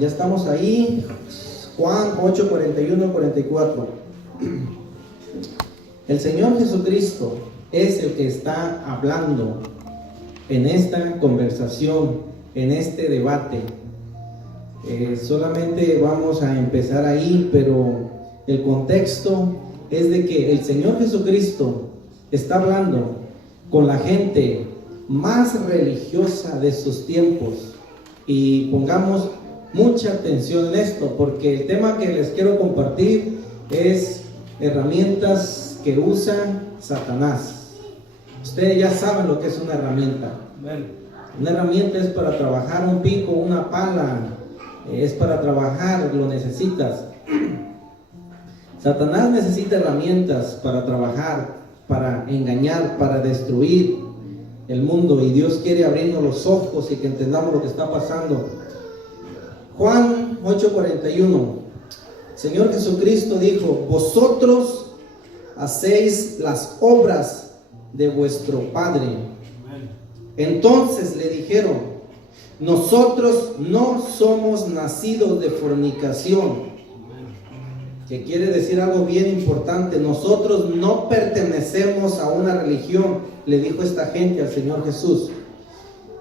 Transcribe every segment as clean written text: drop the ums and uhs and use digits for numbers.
Ya estamos ahí. Juan 8, 41, 44. El Señor Jesucristo es el que está hablando en esta conversación, en este debate. Solamente vamos a empezar ahí, pero el contexto es de que el Señor Jesucristo está hablando con la gente más religiosa de sus tiempos. Y pongamos mucha atención en esto, porque el tema que les quiero compartir es herramientas que usa Satanás. Ustedes ya saben lo que es una herramienta. Una herramienta es para trabajar un pico, una pala, es para trabajar, lo necesitas. Satanás necesita herramientas para trabajar, para engañar, para destruir el mundo, y Dios quiere abrirnos los ojos y que entendamos lo que está pasando. Juan 8:41. Señor Jesucristo dijo: vosotros hacéis las obras de vuestro Padre. Entonces le dijeron: nosotros no somos nacidos de fornicación. Que quiere decir algo bien importante: nosotros no pertenecemos a una religión, le dijo esta gente al Señor Jesús.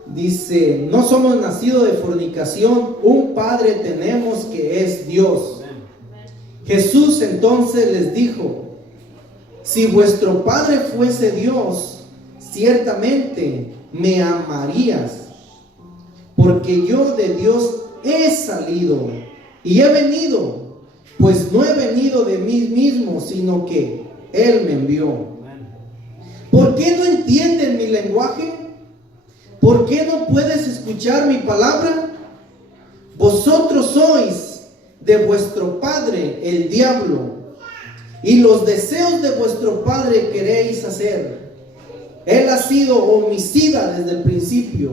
Dice: no somos nacidos de fornicación, un Padre tenemos que es Dios. Jesús entonces les dijo: si vuestro Padre fuese Dios, ciertamente me amarías, porque yo de Dios he salido y he venido, pues no he venido de mí mismo, sino que Él me envió. ¿Por qué no entienden mi lenguaje? ¿Por qué no puedes escuchar mi palabra? Vosotros sois de vuestro padre el diablo, y los deseos de vuestro padre queréis hacer. Él ha sido homicida desde el principio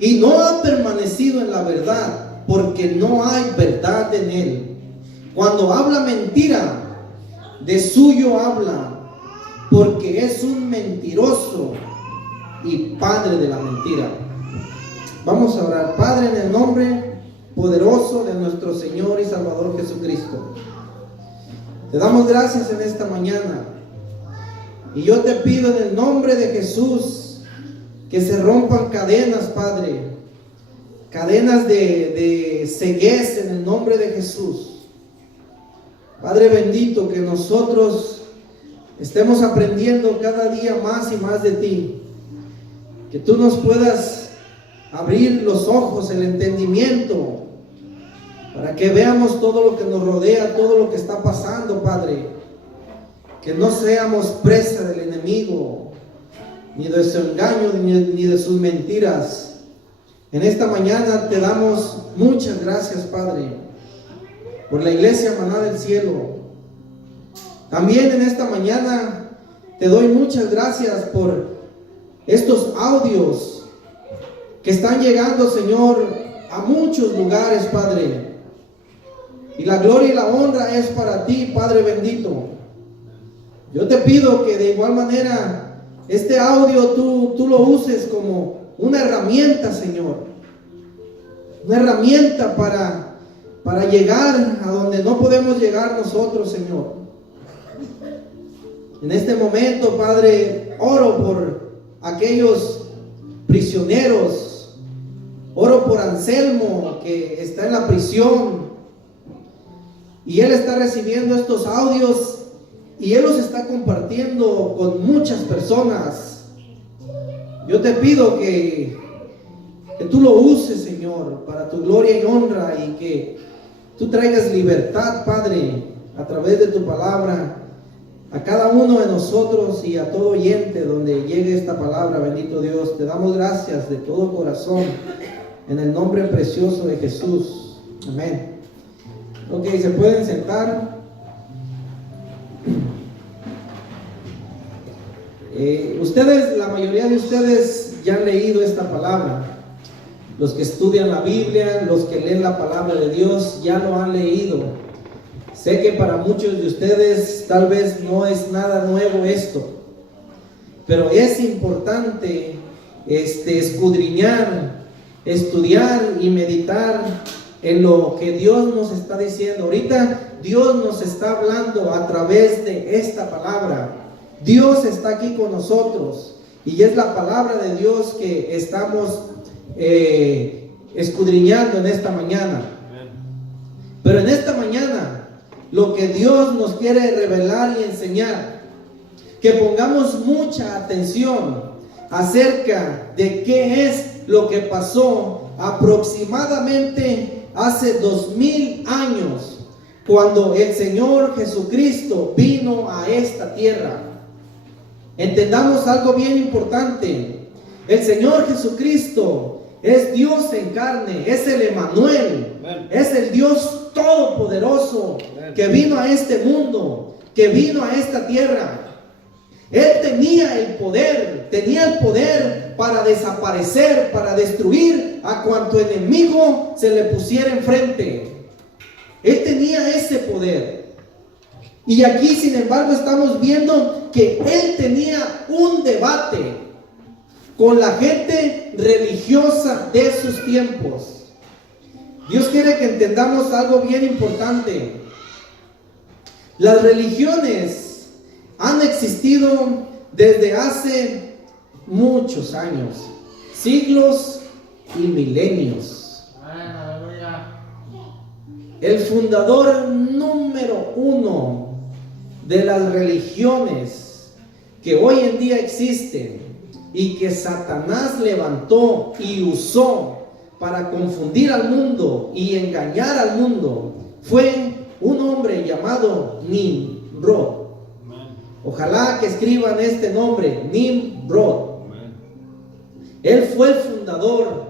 y no ha permanecido en la verdad, porque no hay verdad en él. Cuando habla mentira, de suyo habla, porque es un mentiroso y padre de la mentira. Vamos a orar. Padre, en el nombre poderoso de nuestro Señor y Salvador Jesucristo, te damos gracias en esta mañana, y yo te pido en el nombre de Jesús que se rompan cadenas, Padre, cadenas de ceguez en el nombre de Jesús. Padre bendito, que nosotros estemos aprendiendo cada día más y más de ti, que tú nos puedas abrir los ojos, el entendimiento, para que veamos todo lo que nos rodea, todo lo que está pasando, Padre. Que no seamos presa del enemigo, ni de su engaño, ni de sus mentiras. En esta mañana te damos muchas gracias, Padre, por la iglesia Maná del Cielo. También en esta mañana te doy muchas gracias por estos audios que están llegando, Señor, a muchos lugares, Padre. Y la gloria y la honra es para ti, Padre bendito. Yo te pido que de igual manera este audio tú lo uses como una herramienta, Señor. Una herramienta para llegar a donde no podemos llegar nosotros, Señor. En este momento, Padre, oro por aquellos prisioneros. Oro por Anselmo, que está en la prisión, y él está recibiendo estos audios y él los está compartiendo con muchas personas. Yo te pido que tú lo uses, Señor, para tu gloria y honra, y que tú traigas libertad, Padre, a través de tu palabra, a cada uno de nosotros y a todo oyente donde llegue esta palabra. Bendito Dios, te damos gracias de todo corazón, en el nombre precioso de Jesús. Amén. Ok, se pueden sentar. Ustedes, la mayoría de ustedes ya han leído esta palabra. Los que estudian la Biblia, los que leen la palabra de Dios, ya lo han leído. Sé que para muchos de ustedes tal vez no es nada nuevo esto, pero es importante escudriñar, estudiar y meditar en lo que Dios nos está diciendo. Ahorita Dios nos está hablando a través de esta palabra. Dios está aquí con nosotros y es la palabra de Dios que estamos escudriñando en esta mañana. Pero en esta mañana lo que Dios nos quiere revelar y enseñar, que pongamos mucha atención acerca de qué es lo que pasó aproximadamente hace 2000 años, cuando el Señor Jesucristo vino a esta tierra. Entendamos algo bien importante. El Señor Jesucristo es Dios en carne, es el Emmanuel, es el Dios todopoderoso que vino a este mundo, que vino a esta tierra. Él tenía el poder para desaparecer, para destruir a cuanto enemigo se le pusiera enfrente. Él tenía ese poder. Y aquí, sin embargo, estamos viendo que él tenía un debate con la gente religiosa de sus tiempos. Dios quiere que entendamos algo bien importante. Las religiones han existido desde hace muchos años, siglos y milenios. El fundador número uno de las religiones que hoy en día existen y que Satanás levantó y usó para confundir al mundo y engañar al mundo fue un hombre llamado Nimrod. Ojalá que escriban este nombre, Nimrod. Él fue el fundador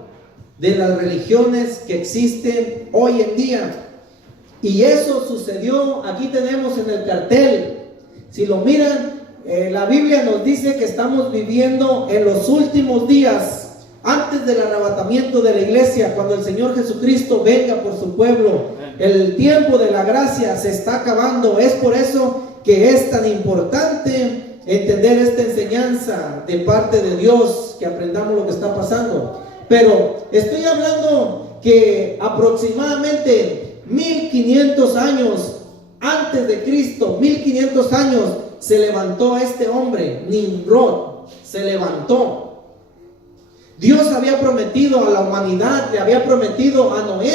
de las religiones que existen hoy en día. Y eso sucedió, aquí tenemos en el cartel. Si lo miran, la Biblia nos dice que estamos viviendo en los últimos días, antes del arrebatamiento de la iglesia, cuando el Señor Jesucristo venga por su pueblo. El tiempo de la gracia se está acabando. Es por eso que es tan importante entender esta enseñanza de parte de Dios, que aprendamos lo que está pasando. Pero estoy hablando que aproximadamente 1500 años antes de Cristo, 1500 años, se levantó este hombre, Nimrod, se levantó. Dios había prometido a la humanidad, le había prometido a Noé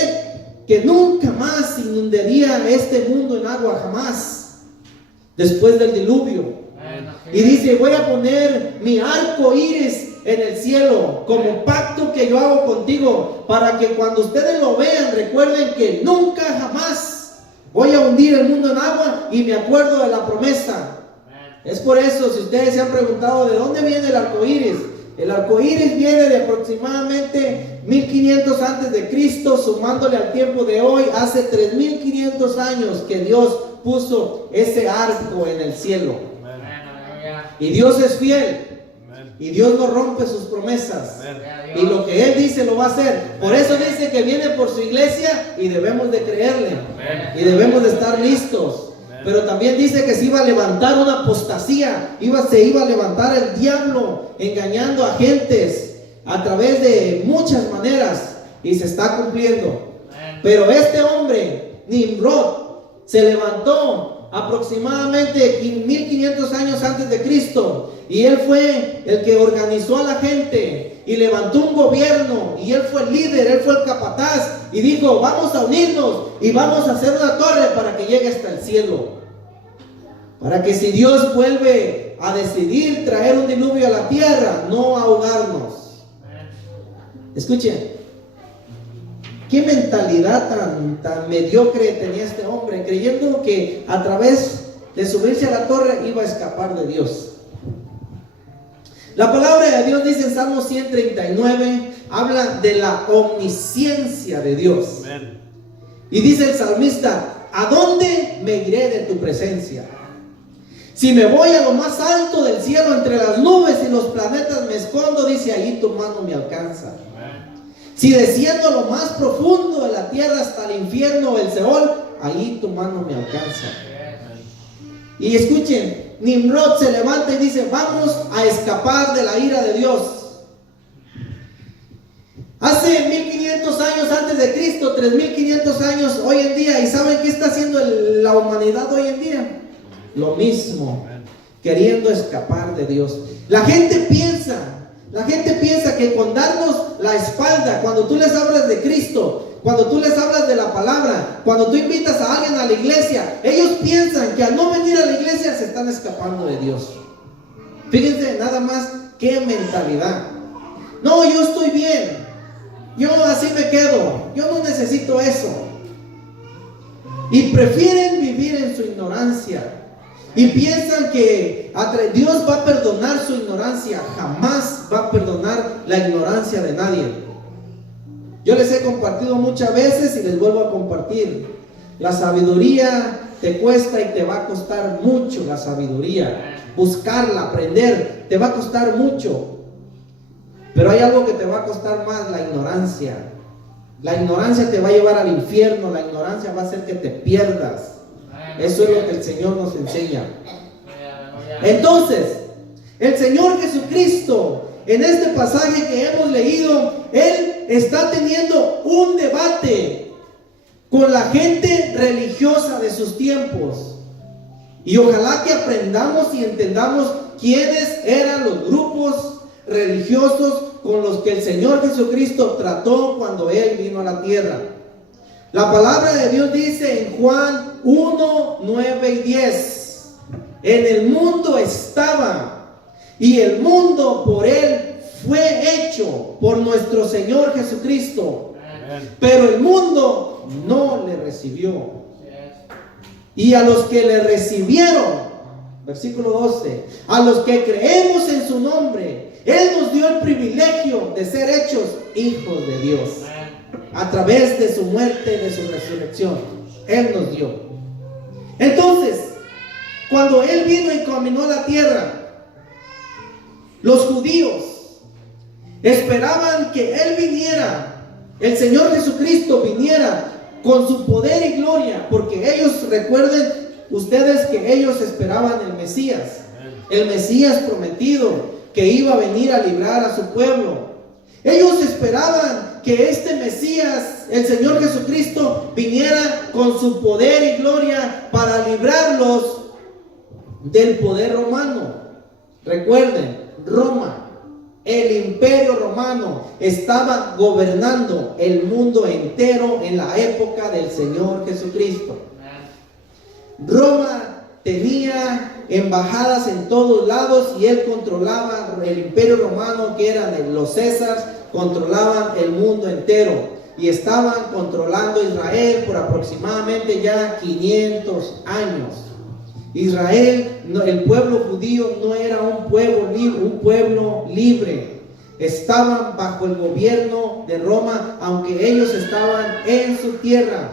que nunca más inundaría este mundo en agua, jamás, después del diluvio. Y dice: voy a poner mi arco iris en el cielo como pacto que yo hago contigo, para que cuando ustedes lo vean recuerden que nunca jamás voy a hundir el mundo en agua, y me acuerdo de la promesa. Es por eso, si ustedes se han preguntado de dónde viene el arco iris, el arco iris viene de aproximadamente 1500 antes de Cristo, sumándole al tiempo de hoy, hace 3500 años que Dios puso ese arco en el cielo. Y Dios es fiel. Y Dios no rompe sus promesas. Y lo que Él dice lo va a hacer. Por eso dice que viene por su iglesia y debemos de creerle. Y debemos de estar listos. Pero también dice que se iba a levantar una apostasía. Se iba a levantar el diablo engañando a gentes a través de muchas maneras. Y se está cumpliendo. Pero este hombre, Nimrod, se levantó aproximadamente 1500 años antes de Cristo, y él fue el que organizó a la gente y levantó un gobierno, y él fue el líder, él fue el capataz, y dijo: vamos a unirnos y vamos a hacer una torre para que llegue hasta el cielo, para que si Dios vuelve a decidir traer un diluvio a la tierra, no ahogarnos. Escuchen, qué mentalidad tan mediocre tenía este hombre, creyendo que a través de subirse a la torre iba a escapar de Dios. La palabra de Dios dice en Salmo 139, habla de la omnisciencia de Dios. Y dice el salmista: ¿a dónde me iré de tu presencia? Si me voy a lo más alto del cielo, entre las nubes y los planetas me escondo, dice, allí tu mano me alcanza. Si desciendo a lo más profundo de la tierra, hasta el infierno o el Seol, allí tu mano me alcanza. Y escuchen, Nimrod se levanta y dice: vamos a escapar de la ira de Dios. Hace 1500 años antes de Cristo, 3500 años hoy en día. ¿Y saben qué está haciendo la humanidad hoy en día? Lo mismo, queriendo escapar de Dios. La gente piensa que con darnos la espalda, cuando tú les hablas de Cristo, cuando tú les hablas de la palabra, cuando tú invitas a alguien a la iglesia, ellos piensan que al no venir a la iglesia se están escapando de Dios. Fíjense nada más qué mentalidad. No, yo estoy bien, yo así me quedo, yo no necesito eso. Y prefieren vivir en su ignorancia. Y piensan que Dios va a perdonar su ignorancia. Jamás va a perdonar la ignorancia de nadie. Yo les he compartido muchas veces y les vuelvo a compartir. La sabiduría te cuesta y te va a costar mucho. La sabiduría, buscarla, aprender, te va a costar mucho. Pero hay algo que te va a costar más: la ignorancia. La ignorancia te va a llevar al infierno. La ignorancia va a hacer que te pierdas. Eso es lo que el Señor nos enseña. Entonces, el Señor Jesucristo, en este pasaje que hemos leído, Él está teniendo un debate con la gente religiosa de sus tiempos. Y ojalá que aprendamos y entendamos quiénes eran los grupos religiosos con los que el Señor Jesucristo trató cuando Él vino a la tierra. La palabra de Dios dice en Juan 1, 9 y 10: en el mundo estaba, y el mundo por Él fue hecho, por nuestro Señor Jesucristo. Pero el mundo no le recibió. Y a los que le recibieron, versículo 12, a los que creemos en su nombre, Él nos dio el privilegio de ser hechos hijos de Dios. A través de su muerte y de su resurrección, Él nos dio. Entonces, cuando Él vino y caminó a la tierra, los judíos esperaban que Él viniera, el Señor Jesucristo viniera con su poder y gloria, porque ellos, recuerden ustedes que ellos esperaban el Mesías prometido, que iba a venir a librar a su pueblo. Ellos esperaban que este Mesías, el Señor Jesucristo, viniera con su poder y gloria para librarlos del poder romano. Recuerden, Roma, el imperio romano, estaba gobernando el mundo entero en la época del Señor Jesucristo. Roma tenía embajadas en todos lados y él controlaba el imperio romano, que eran los Césares, controlaban el mundo entero y estaban controlando Israel por aproximadamente ya 500 años. Israel, el pueblo judío no era un pueblo libre. Estaban bajo el gobierno de Roma, aunque ellos estaban en su tierra.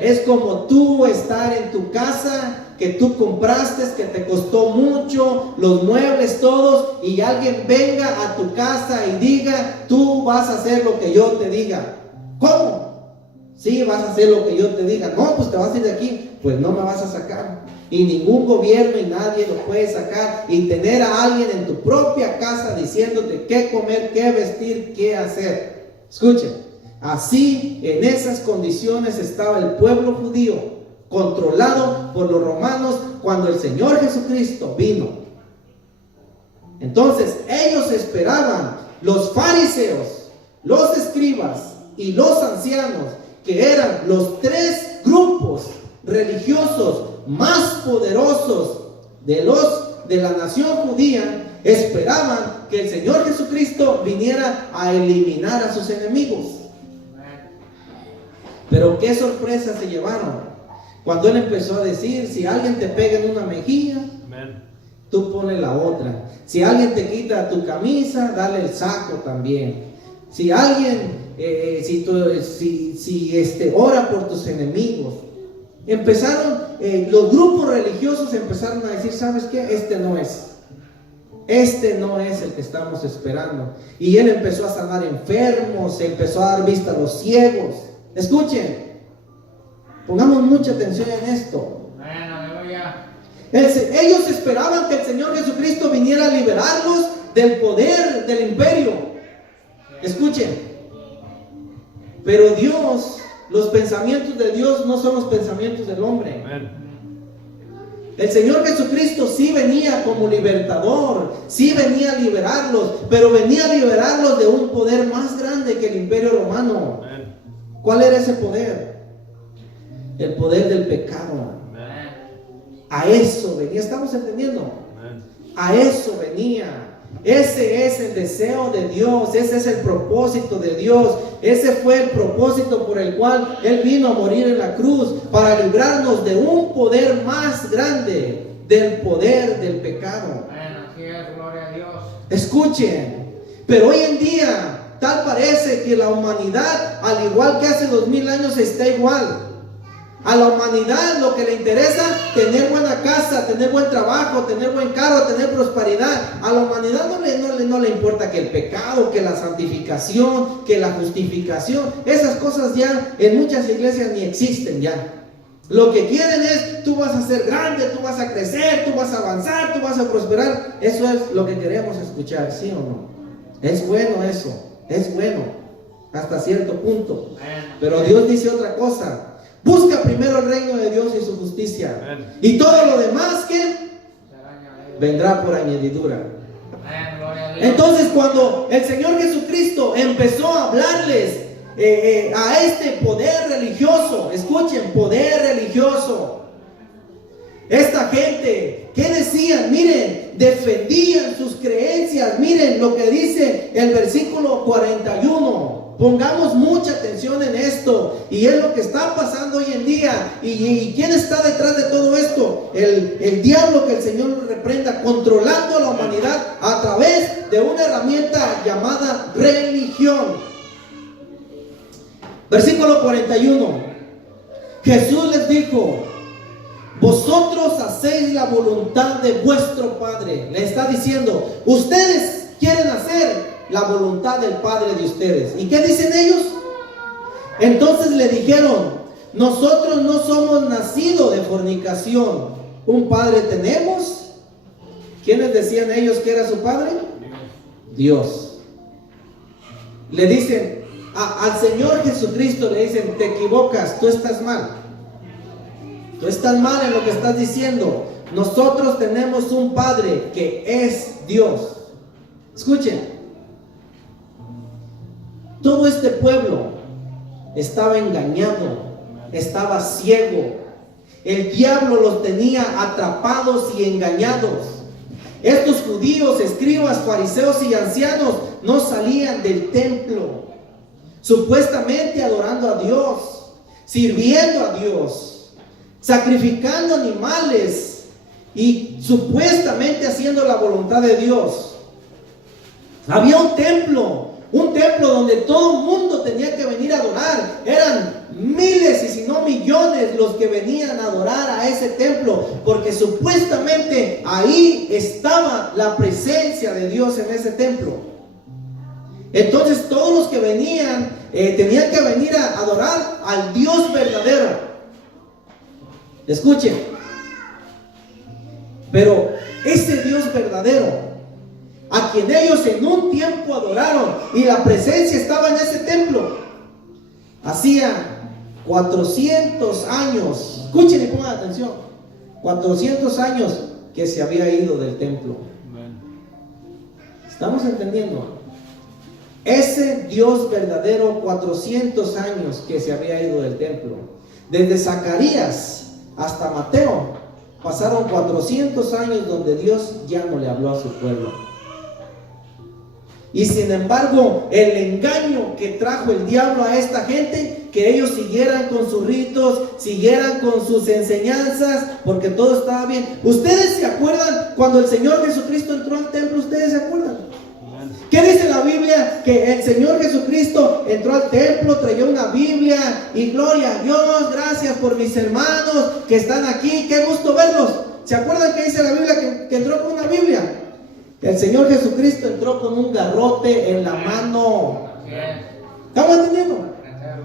Es como tú estar en tu casa que tú compraste, que te costó mucho, los muebles todos, y alguien venga a tu casa y diga: tú vas a hacer lo que yo te diga. ¿Cómo? Sí, vas a hacer lo que yo te diga. No, pues te vas a ir de aquí. Pues no me vas a sacar. Y ningún gobierno y nadie lo puede sacar. Y tener a alguien en tu propia casa diciéndote qué comer, qué vestir, qué hacer. Escuchen, así, en esas condiciones estaba el pueblo judío, controlado por los romanos, cuando el Señor Jesucristo vino. Entonces ellos esperaban, los fariseos, los escribas y los ancianos, que eran los tres grupos religiosos más poderosos de la nación judía, esperaban que el Señor Jesucristo viniera a eliminar a sus enemigos. Pero qué sorpresa se llevaron cuando Él empezó a decir: si alguien te pega en una mejilla, tú pones la otra. Si alguien te quita tu camisa, dale el saco también. Si alguien ora por tus enemigos. Empezaron, los grupos religiosos empezaron a decir: ¿sabes qué? Este no es el que estamos esperando. Y Él empezó a sanar enfermos, empezó a dar vista a los ciegos. Escuchen, pongamos mucha atención en esto. Ellos esperaban que el Señor Jesucristo viniera a liberarlos del poder del imperio. Escuchen, Pero Dios, los pensamientos de Dios no son los pensamientos del hombre. El Señor Jesucristo sí venía como libertador, sí venía a liberarlos, pero venía a liberarlos de un poder más grande que el Imperio Romano. ¿Cuál era ese poder? El poder del pecado. A eso venía, ¿estamos entendiendo? A eso venía. Ese es el deseo de Dios, ese es el propósito de Dios, ese fue el propósito por el cual Él vino a morir en la cruz, para librarnos de un poder más grande, del poder del pecado. Así es, gloria a Dios. Escuchen, pero hoy en día tal parece que la humanidad, al igual que hace 2000 años, está igual. A la humanidad lo que le interesa, tener buena casa, tener buen trabajo, tener buen carro, tener prosperidad. A la humanidad no le importa que el pecado, que la santificación, que la justificación. Esas cosas ya en muchas iglesias ni existen ya. Lo que quieren es, tú vas a ser grande, tú vas a crecer, tú vas a avanzar, tú vas a prosperar. Eso es lo que queremos escuchar, ¿sí o no? Es bueno eso, es bueno hasta cierto punto. Pero Dios dice otra cosa. Busca primero el reino de Dios y su justicia. Y todo lo demás que vendrá por añadidura. Entonces, cuando el Señor Jesucristo empezó a hablarles a este poder religioso, escuchen, poder religioso, esta gente, ¿qué decían? Miren, defendían sus creencias. Miren lo que dice el versículo 41. Pongamos mucha atención en esto. Y es lo que está pasando hoy en día. ¿Y quién está detrás de todo esto? El diablo, que el Señor reprenda, controlando a la humanidad a través de una herramienta llamada religión. Versículo 41. Jesús les dijo: vosotros hacéis la voluntad de vuestro Padre. Le está diciendo, ustedes quieren hacer la voluntad del Padre de ustedes. ¿Y qué dicen ellos? Entonces le dijeron: nosotros no somos nacidos de fornicación. ¿Un padre tenemos? ¿Quiénes decían ellos que era su padre? Dios. Le dicen al Señor Jesucristo, le dicen: te equivocas, tú estás mal. Tú estás mal en lo que estás diciendo. Nosotros tenemos un Padre que es Dios. Escuchen. Todo este pueblo estaba engañado, estaba ciego. El diablo los tenía atrapados y engañados. Estos judíos, escribas, fariseos y ancianos no salían del templo, supuestamente adorando a Dios, sirviendo a Dios, sacrificando animales y supuestamente haciendo la voluntad de Dios. Había un templo donde todo el mundo tenía que venir a adorar. Eran miles y si no millones los que venían a adorar a ese templo, porque supuestamente ahí estaba la presencia de Dios en ese templo. Entonces todos los que venían tenían que venir a adorar al Dios verdadero. Escuchen, pero ese Dios verdadero, a quien ellos en un tiempo adoraron, y la presencia estaba en ese templo, hacía 400 años, escuchen y pongan atención, 400 años que se había ido del templo. ¿Estamos entendiendo? Ese Dios verdadero, 400 años que se había ido del templo. Desde Zacarías hasta Mateo pasaron 400 años donde Dios ya no le habló a su pueblo. Y sin embargo, el engaño que trajo el diablo a esta gente, que ellos siguieran con sus ritos, siguieran con sus enseñanzas, porque todo estaba bien. ¿Ustedes se acuerdan cuando el Señor Jesucristo entró al templo? ¿Ustedes se acuerdan? ¿Qué dice la Biblia? Que el Señor Jesucristo entró al templo, traía una Biblia y gloria a Dios, gracias por mis hermanos que están aquí, qué gusto verlos. ¿Se acuerdan que dice la Biblia que entró con una Biblia? El Señor Jesucristo entró con un garrote en la mano. ¿Estamos entendiendo?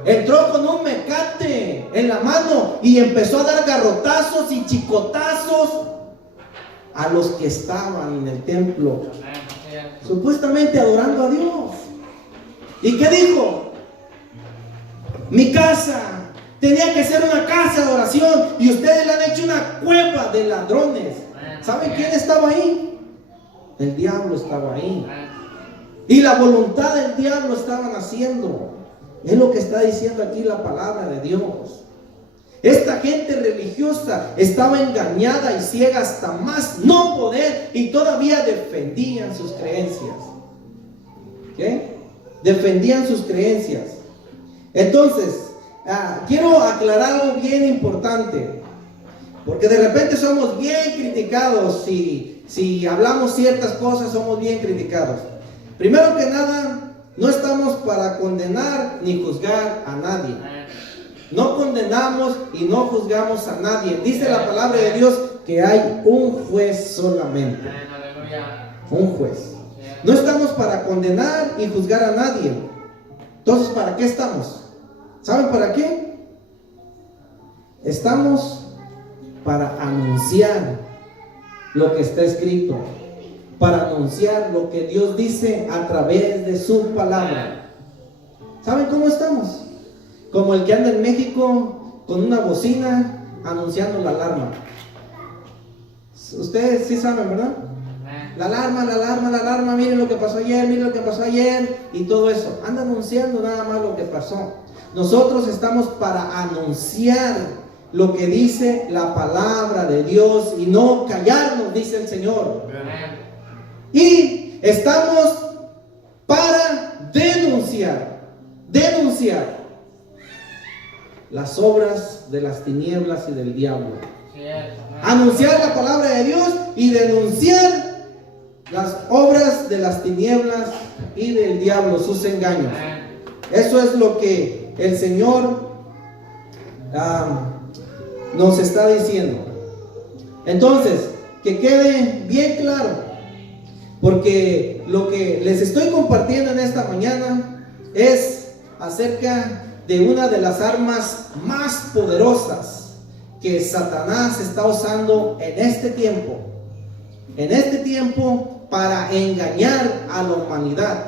Entró con un mecate en la mano y empezó a dar garrotazos y chicotazos a los que estaban en el templo, supuestamente adorando a Dios. ¿Y qué dijo? Mi casa tenía que ser una casa de oración y ustedes le han hecho una cueva de ladrones. ¿Saben quién estaba ahí? El diablo estaba ahí. Y la voluntad del diablo estaban haciendo. Es lo que está diciendo aquí la palabra de Dios. Esta gente religiosa estaba engañada y ciega hasta más no poder y todavía defendían sus creencias. ¿Qué? Defendían sus creencias. Entonces, quiero aclarar algo bien importante, porque de repente somos bien criticados. Si hablamos ciertas cosas, somos bien criticados. Primero que nada, no estamos para condenar ni juzgar a nadie. No condenamos y no juzgamos a nadie. Dice la palabra de Dios que hay un juez solamente. Un juez. No estamos para condenar y juzgar a nadie. Entonces, ¿para qué estamos? ¿Saben para qué? Estamos para anunciar lo que está escrito, para anunciar lo que Dios dice a través de su palabra. ¿Saben cómo estamos? Como el que anda en México con una bocina anunciando la alarma. Ustedes sí saben, ¿verdad? La alarma, miren lo que pasó ayer, y todo eso. Anda anunciando nada más lo que pasó. Nosotros estamos para anunciar lo que dice la palabra de Dios y no callarnos, dice el Señor. Y estamos para denunciar las obras de las tinieblas y del diablo. Anunciar la palabra de Dios y denunciar las obras de las tinieblas y del diablo, sus engaños. Eso es lo que el Señor nos está diciendo. Entonces, que quede bien claro, porque lo que les estoy compartiendo en esta mañana es acerca de una de las armas más poderosas que Satanás está usando en este tiempo para engañar a la humanidad.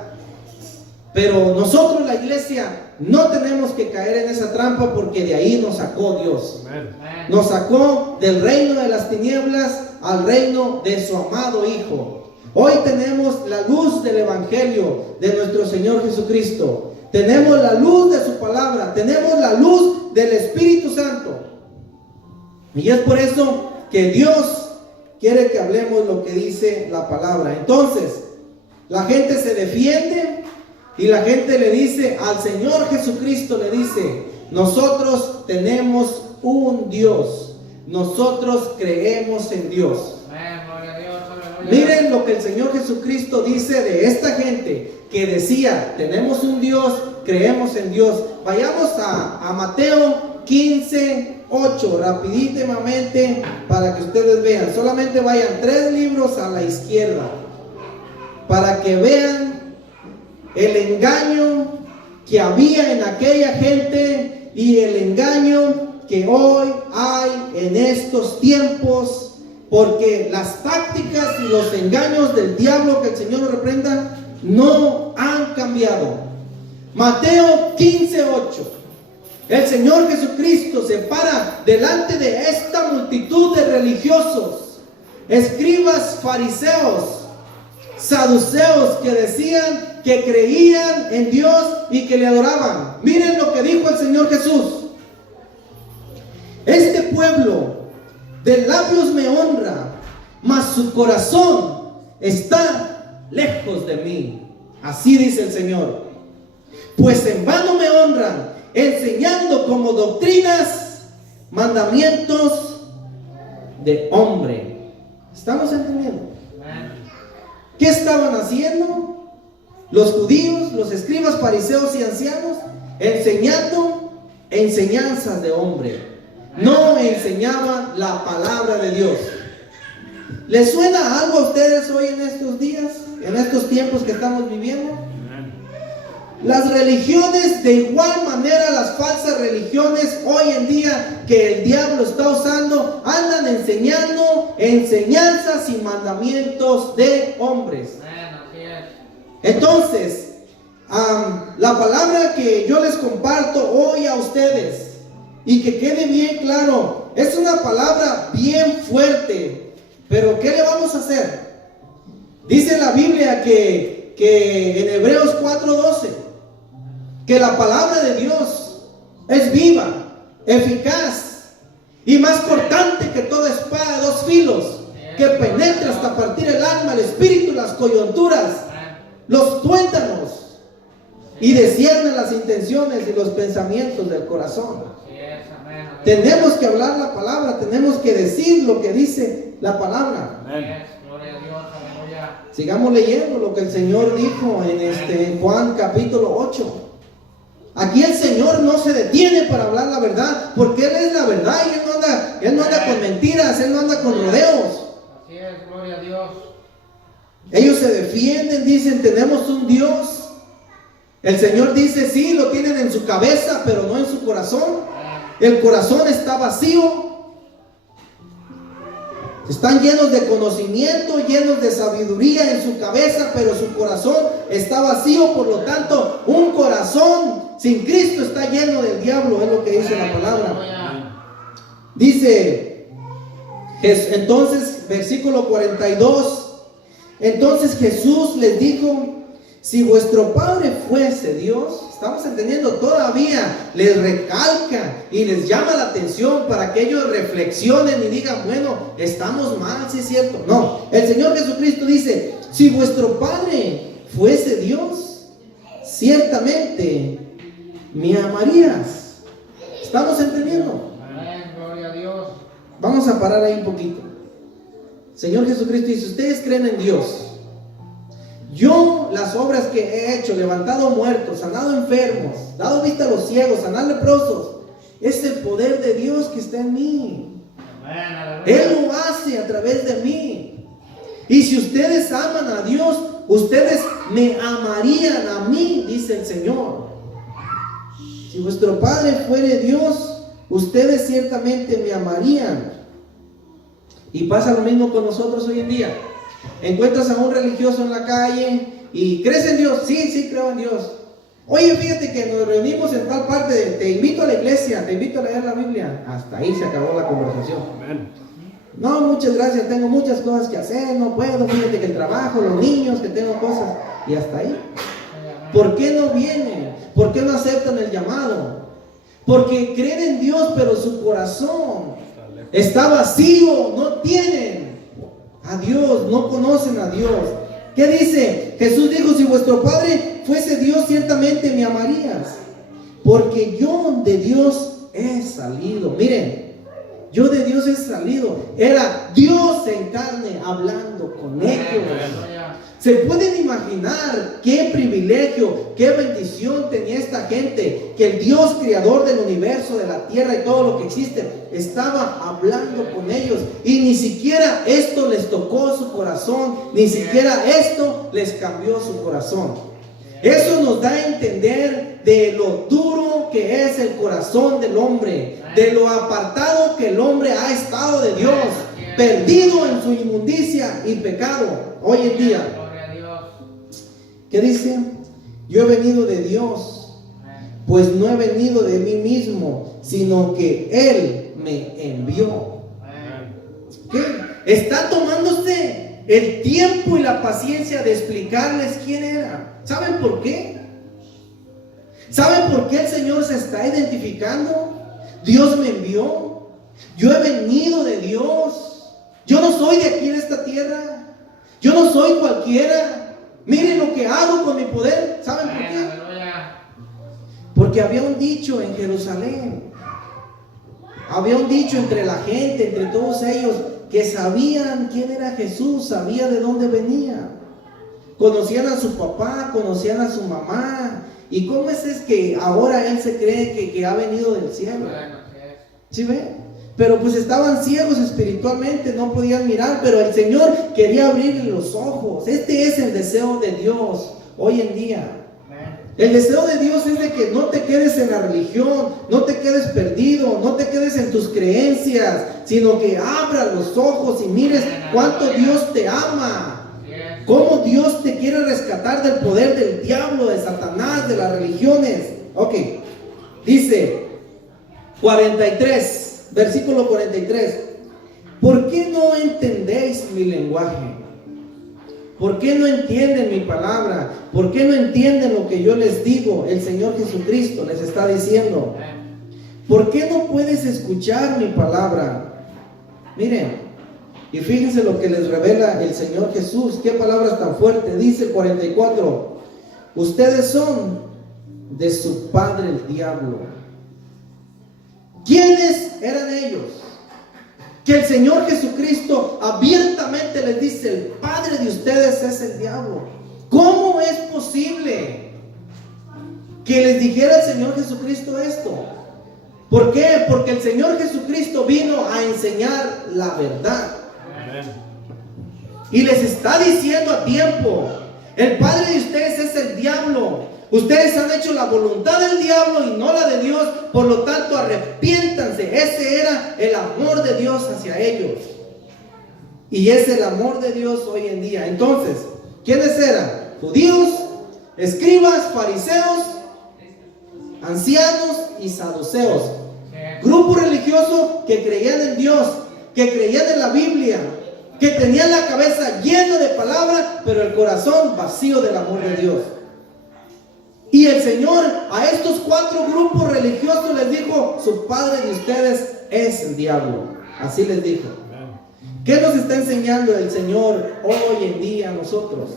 Pero nosotros, la iglesia, no tenemos que caer en esa trampa, porque de ahí nos sacó Dios. Nos sacó del reino de las tinieblas al reino de su amado Hijo. Hoy tenemos la luz del Evangelio de nuestro Señor Jesucristo. Tenemos la luz de su palabra. Tenemos la luz del Espíritu Santo. Y es por eso que Dios quiere que hablemos lo que dice la palabra. Entonces, la gente se defiende y la gente le dice al Señor Jesucristo, le dice: nosotros tenemos un Dios, nosotros creemos en Dios. Miren lo que el Señor Jesucristo dice de esta gente que decía: tenemos un Dios, creemos en Dios. Vayamos a Mateo 15:8, rapidísimamente, para que ustedes vean. Solamente vayan 3 libros a la izquierda para que vean el engaño que había en aquella gente y el engaño que hoy hay en estos tiempos. Porque las tácticas y los engaños del diablo, que el Señor lo reprenda, no han cambiado. Mateo 15:8. El Señor Jesucristo se para delante de esta multitud de religiosos, escribas, fariseos, saduceos, que decían que creían en Dios y que le adoraban. Miren lo que dijo el Señor Jesús: este pueblo de labios me honra, mas su corazón está lejos de mí. Así dice el Señor. Pues en vano me honran, enseñando como doctrinas mandamientos de hombre. ¿Estamos entendiendo? ¿Qué estaban haciendo los judíos, los escribas, fariseos y ancianos? Enseñando enseñanzas de hombre. No enseñaban la palabra de Dios. ¿Les suena algo a ustedes hoy en estos días, en estos tiempos que estamos viviendo? Las religiones, de igual manera, las falsas religiones hoy en día que el diablo está usando, andan enseñando enseñanzas y mandamientos de hombres. Entonces, La palabra que yo les comparto hoy a ustedes, y que quede bien claro, es una palabra bien fuerte, pero ¿qué le vamos a hacer? Dice la Biblia que en Hebreos 4:12, que la palabra de Dios es viva, eficaz y más cortante que toda espada de dos filos, que penetra hasta partir el alma, el espíritu, las coyunturas, los tuétanos, y discierne las intenciones y los pensamientos del corazón. Tenemos que hablar la palabra, tenemos que decir lo que dice la palabra. Sigamos leyendo lo que el Señor dijo en Juan capítulo 8. Aquí el Señor no se detiene para hablar la verdad, porque Él es la verdad y Él no anda con mentiras, Él no anda con rodeos. Así es, gloria a Dios. Ellos se defienden, dicen, tenemos un Dios. El Señor dice, sí, lo tienen en su cabeza, pero no en su corazón. El corazón está vacío. Están llenos de conocimiento, llenos de sabiduría en su cabeza, pero su corazón está vacío. Por lo tanto, un corazón sin Cristo está lleno del diablo, es lo que dice la palabra. Dice, entonces, versículo 42, entonces Jesús les dijo, si vuestro Padre fuese Dios, estamos entendiendo, todavía les recalca y les llama la atención para que ellos reflexionen y digan, bueno, estamos mal, sí es cierto. No, el Señor Jesucristo dice, si vuestro Padre fuese Dios, ciertamente me amarías. ¿Estamos entendiendo? Amén, gloria a Dios. Vamos a parar ahí un poquito. Señor Jesucristo dice, ustedes creen en Dios. Yo las obras que he hecho, levantado muertos, sanado enfermos, dado vista a los ciegos, sanar leprosos, es el poder de Dios que está en mí. Él lo hace a través de mí. Y si ustedes aman a Dios, ustedes me amarían a mí, dice el Señor. Si vuestro Padre fuere Dios, ustedes ciertamente me amarían. Y pasa lo mismo con nosotros hoy en día. Encuentras a un religioso en la calle y ¿crees en Dios? Sí, sí creo en Dios. Oye, fíjate que nos reunimos en tal parte, te invito a la iglesia, te invito a leer la Biblia. Hasta ahí se acabó la conversación. No, muchas gracias, tengo muchas cosas que hacer, no puedo, fíjate que el trabajo, los niños, que tengo cosas. Y hasta ahí. ¿Por qué no vienen? ¿Por qué no aceptan el llamado? Porque creen en Dios, pero su corazón está vacío, no tienen a Dios, no conocen a Dios. ¿Qué dice? Jesús dijo, si vuestro Padre fuese Dios, ciertamente me amarías, porque yo de Dios he salido. Miren, yo de Dios he salido. Era Dios en carne hablando con ellos. ¿Se pueden imaginar qué privilegio, qué bendición tenía esta gente? Que el Dios creador del universo, de la tierra y todo lo que existe, estaba hablando con ellos. Y ni siquiera esto les tocó su corazón, ni siquiera esto les cambió su corazón. Eso nos da a entender de lo duro que es el corazón del hombre, de lo apartado que el hombre ha estado de Dios, perdido en su inmundicia y pecado hoy en día. ¿Qué dice? Yo he venido de Dios, pues no he venido de mí mismo, sino que Él me envió. ¿Qué? Está tomándose el tiempo y la paciencia de explicarles quién era. ¿Saben por qué? ¿Saben por qué el Señor se está identificando? Dios me envió. Yo he venido de Dios. Yo no soy de aquí en esta tierra. Yo no soy cualquiera. Miren lo que hago con mi poder. ¿Saben por qué? Porque había un dicho en Jerusalén. Había un dicho entre la gente, entre todos ellos, que sabían quién era Jesús, sabían de dónde venía. Conocían a su papá, conocían a su mamá. ¿Y cómo es que ahora él se cree que ha venido del cielo? ¿Sí ven? Pero pues estaban ciegos espiritualmente, no podían mirar, pero el Señor quería abrirle los ojos. Este es el deseo de Dios hoy en día. El deseo de Dios es de que no te quedes en la religión, no te quedes perdido, no te quedes en tus creencias, sino que abras los ojos y mires cuánto Dios te ama. ¿Cómo Dios te quiere rescatar del poder del diablo, de Satanás, de las religiones? Ok, dice 43, versículo 43. ¿Por qué no entendéis mi lenguaje? ¿Por qué no entienden mi palabra? ¿Por qué no entienden lo que yo les digo? El Señor Jesucristo les está diciendo. ¿Por qué no puedes escuchar mi palabra? Miren, y fíjense lo que les revela el Señor Jesús. Qué palabras tan fuertes. Dice 44. Ustedes son de su padre el diablo. ¿Quiénes eran ellos? Que el Señor Jesucristo abiertamente les dice: el padre de ustedes es el diablo. ¿Cómo es posible que les dijera el Señor Jesucristo esto? ¿Por qué? Porque el Señor Jesucristo vino a enseñar la verdad. Y les está diciendo a tiempo: el padre de ustedes es el diablo. Ustedes han hecho la voluntad del diablo y no la de Dios. Por lo tanto, arrepiéntanse. Ese era el amor de Dios hacia ellos. Y es el amor de Dios hoy en día. Entonces, ¿quiénes eran? Judíos, escribas, fariseos, ancianos y saduceos. Grupo religioso que creían en Dios, que creían en la Biblia, que tenían la cabeza llena de palabra, pero el corazón vacío del amor de Dios. Y el Señor a estos 4 grupos religiosos les dijo: su padre de ustedes es el diablo. Así les dijo. ¿Qué nos está enseñando el Señor hoy en día a nosotros?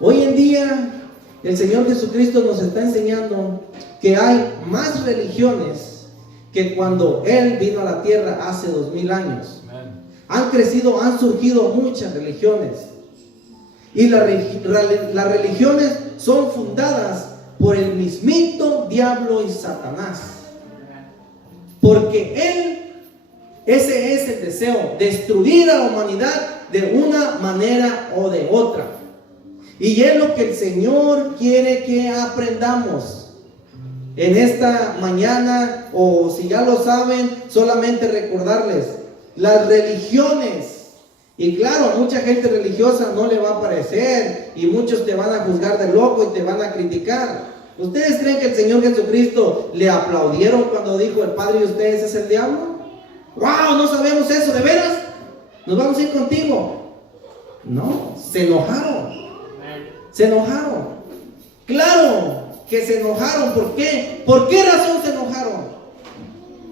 Hoy en día el Señor Jesucristo nos está enseñando que hay más religiones que cuando Él vino a la tierra hace 2000 años. Han crecido, han surgido muchas religiones. Y las religiones son fundadas por el mismito diablo y Satanás. Porque ese es el deseo: destruir a la humanidad de una manera o de otra. Y es lo que el Señor quiere que aprendamos en esta mañana, o si ya lo saben, solamente recordarles: las religiones. Y claro, mucha gente religiosa no le va a parecer, y muchos te van a juzgar de loco y te van a criticar. ¿Ustedes creen que el Señor Jesucristo le aplaudieron cuando dijo: el padre de ustedes es el diablo? ¡Wow! No sabemos eso, ¿de veras? ¿Nos vamos a ir contigo? No, se enojaron. Se enojaron. Claro que se enojaron. ¿Por qué? ¿Por qué razón se enojaron?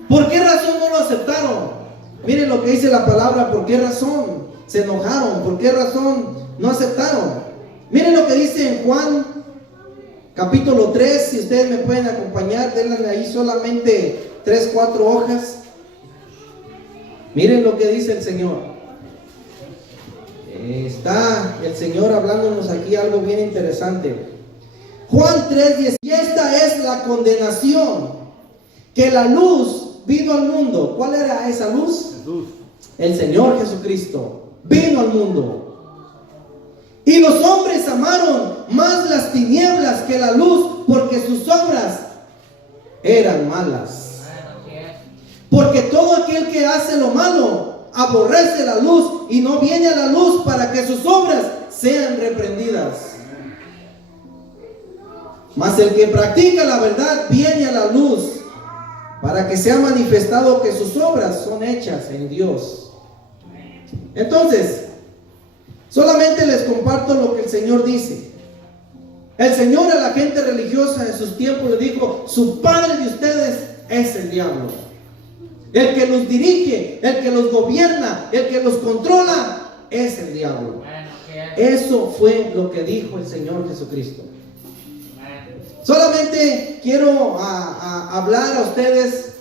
¿Por qué razón no lo aceptaron? Miren lo que dice la palabra: ¿por qué razón se enojaron? ¿Por qué razón no aceptaron? Miren lo que dice en Juan capítulo 3. Si ustedes me pueden acompañar, denle ahí solamente 3, 4 hojas. Miren lo que dice el Señor. Está el Señor hablándonos aquí algo bien interesante. Juan 3:10. Y esta es la condenación, que la luz vino al mundo. ¿Cuál era esa luz? Jesús. El Señor Jesucristo vino al mundo. Y los hombres amaron más las tinieblas que la luz, porque sus obras eran malas. Porque todo aquel que hace lo malo aborrece la luz y no viene a la luz para que sus obras sean reprendidas. Mas el que practica la verdad viene a la luz, para que sea manifestado que sus obras son hechas en Dios. Entonces, solamente les comparto lo que el Señor dice. El Señor a la gente religiosa de sus tiempos le dijo: su padre de ustedes es el diablo. El que los dirige, el que los gobierna, el que los controla es el diablo. Eso fue lo que dijo el Señor Jesucristo. Solamente quiero hablar a ustedes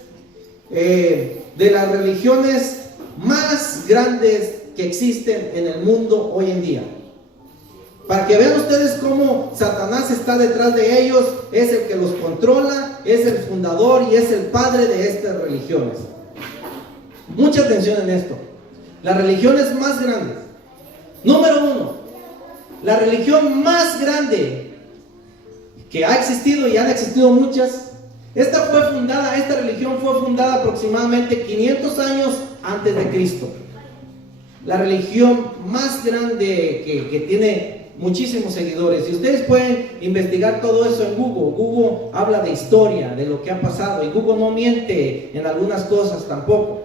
de las religiones más grandes que existen en el mundo hoy en día, para que vean ustedes cómo Satanás está detrás de ellos. Es el que los controla, es el fundador y es el padre de estas religiones. Mucha atención en esto. Las religiones más grandes. Número 1, la religión más grande que ha existido, y han existido muchas. Esta religión fue fundada aproximadamente 500 años antes de Cristo. la religión más grande que tiene muchísimos seguidores. Y ustedes pueden investigar todo eso en Google. Google habla de historia, de lo que ha pasado, y Google no miente en algunas cosas tampoco.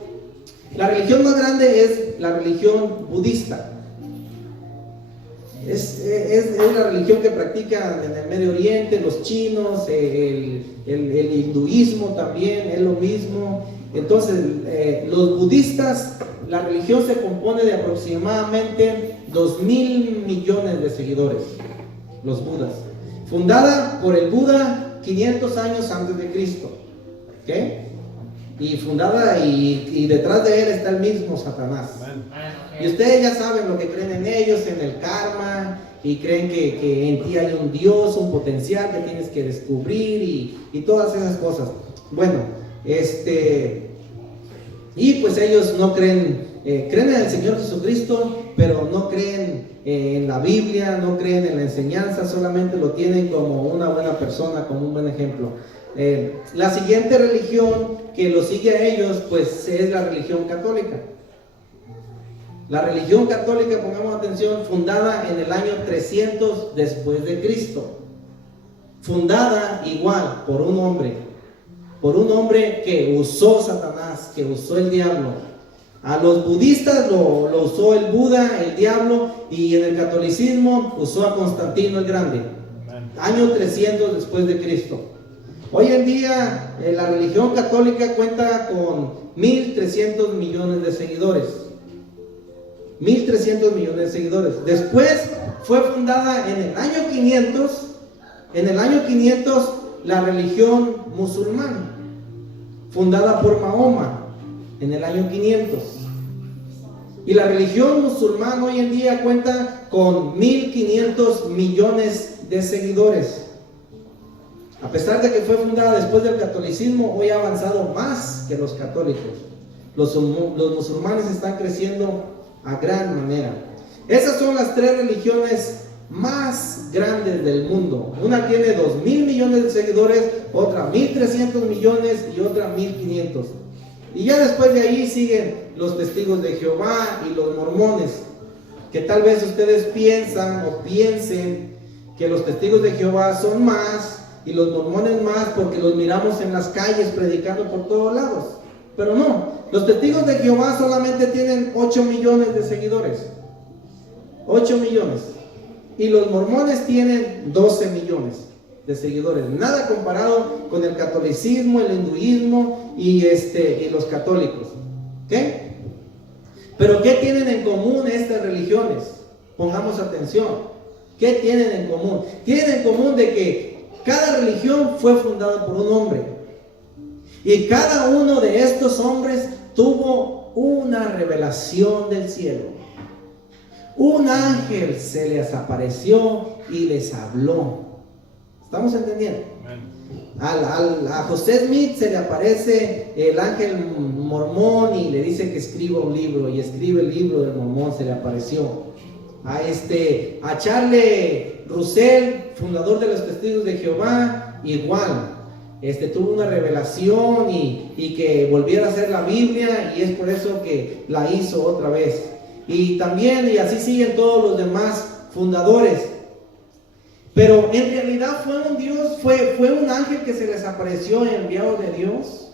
La religión más grande es la religión budista. Es la religión que practican en el Medio Oriente, los chinos, el hinduismo también es lo mismo. Entonces, los budistas, la religión se compone de aproximadamente 2,000 millones de seguidores, los budas. Fundada por el Buda 500 años antes de Cristo. ¿Ok? Y fundada y detrás de él está el mismo Satanás. Y ustedes ya saben lo que creen en ellos, en el karma, y creen que en ti hay un Dios, un potencial que tienes que descubrir y todas esas cosas. Bueno, y pues ellos no creen, creen en el Señor Jesucristo, pero no creen en la Biblia, no creen en la enseñanza, solamente lo tienen como una buena persona, como un buen ejemplo. La siguiente religión que lo sigue a ellos, pues es la religión católica. La religión católica, pongamos atención, fundada en el año 300 después de Cristo. Fundada igual por un hombre que usó Satanás, que usó el diablo. A los budistas lo usó el Buda, el diablo, y en el catolicismo usó a Constantino el Grande. Año 300 después de Cristo. Hoy en día la religión católica cuenta con 1,300 millones de seguidores. 1,300 millones de seguidores. Después fue fundada en el año 500. En el año 500 la religión musulmana, fundada por Mahoma en el año 500. Y la religión musulmana hoy en día cuenta con 1,500 millones de seguidores. A pesar de que fue fundada después del catolicismo, hoy ha avanzado más que los católicos. Los musulmanes están creciendo a gran manera. Esas son las tres religiones más grandes del mundo. Una tiene 2,000 millones de seguidores, otra 1,300 millones y otra 1,500. Y ya después de ahí siguen los testigos de Jehová y los mormones, que tal vez ustedes piensan o piensen que los testigos de Jehová son más y los mormones más porque los miramos en las calles predicando por todos lados. Pero no, los testigos de Jehová solamente tienen 8 millones de seguidores. 8 millones. Y los mormones tienen 12 millones de seguidores. Nada comparado con el catolicismo, el hinduismo y los católicos. ¿Ok? Pero ¿qué tienen en común estas religiones? Pongamos atención. ¿Qué tienen en común? Tienen en común de que cada religión fue fundada por un hombre. Y cada uno de estos hombres tuvo una revelación del cielo. Un ángel se les apareció y les habló. ¿Estamos entendiendo? A José Smith se le aparece el ángel mormón y le dice que escriba un libro, y escribe el libro del mormón, se le apareció. A Charles Russell, fundador de los Testigos de Jehová, igual. Tuvo una revelación y que volviera a hacer la Biblia, y es por eso que la hizo otra vez. Y también, y así siguen todos los demás fundadores. Pero en realidad fue un Dios, fue un ángel que se les apareció, enviado de Dios.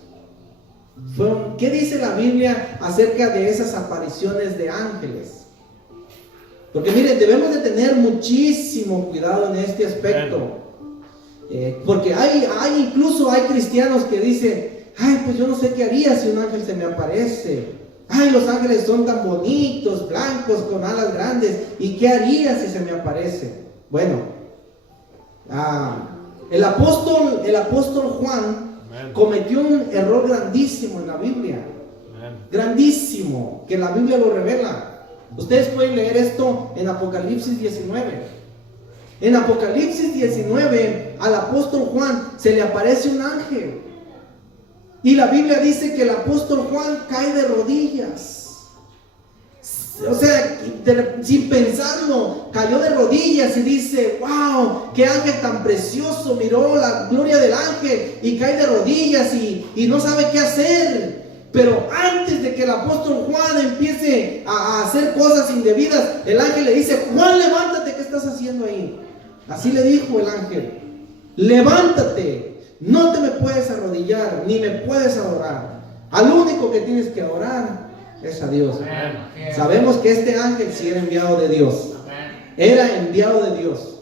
¿Qué dice la Biblia acerca de esas apariciones de ángeles? Porque miren, debemos de tener muchísimo cuidado en este aspecto. Porque incluso hay cristianos que dicen: ay, pues yo no sé qué haría si un ángel se me aparece. Ay, los ángeles son tan bonitos, blancos, con alas grandes, ¿y qué haría si se me aparece? Bueno, el apóstol Juan cometió un error grandísimo en la Biblia. Grandísimo, que la Biblia lo revela. Ustedes pueden leer esto en Apocalipsis 19. En Apocalipsis 19, al apóstol Juan se le aparece un ángel. Y la Biblia dice que el apóstol Juan cae de rodillas. O sea, sin pensarlo, cayó de rodillas y dice: wow, qué ángel tan precioso. Miró la gloria del ángel y cae de rodillas y no sabe qué hacer. Pero antes de que el apóstol Juan empiece a hacer cosas indebidas, el ángel le dice: Juan, levántate, ¿qué estás haciendo ahí? Así le dijo el ángel: levántate, no te me puedes arrodillar, ni me puedes adorar. Al único que tienes que adorar es a Dios. Sabemos que este ángel sí era enviado de Dios. Era enviado de Dios.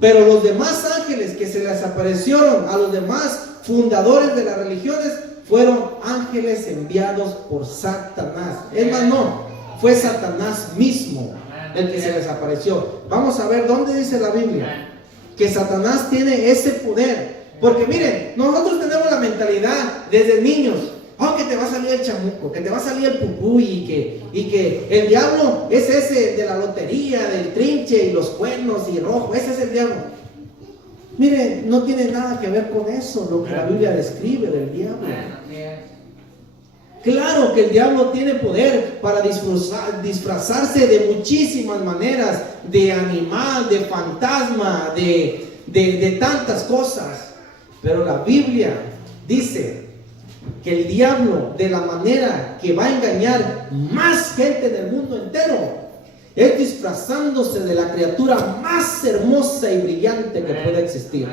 Pero los demás ángeles que se les aparecieron a los demás fundadores de las religiones fueron ángeles enviados por Satanás. Es más, no, fue Satanás mismo el que se les apareció. Vamos a ver dónde dice la Biblia que Satanás tiene ese poder. Porque miren, nosotros tenemos la mentalidad desde niños: oh, que te va a salir el chamuco, que te va a salir el pupú, y que el diablo es ese de la lotería, del trinche y los cuernos y rojo. Ese es el diablo. Miren, no tiene nada que ver con eso lo que la Biblia describe del diablo. Claro que el diablo tiene poder para disfrazarse de muchísimas maneras, de animal, de fantasma, de tantas cosas. Pero la Biblia dice que el diablo, de la manera que va a engañar más gente en el mundo entero, es disfrazándose de la criatura más hermosa y brillante que pueda existir.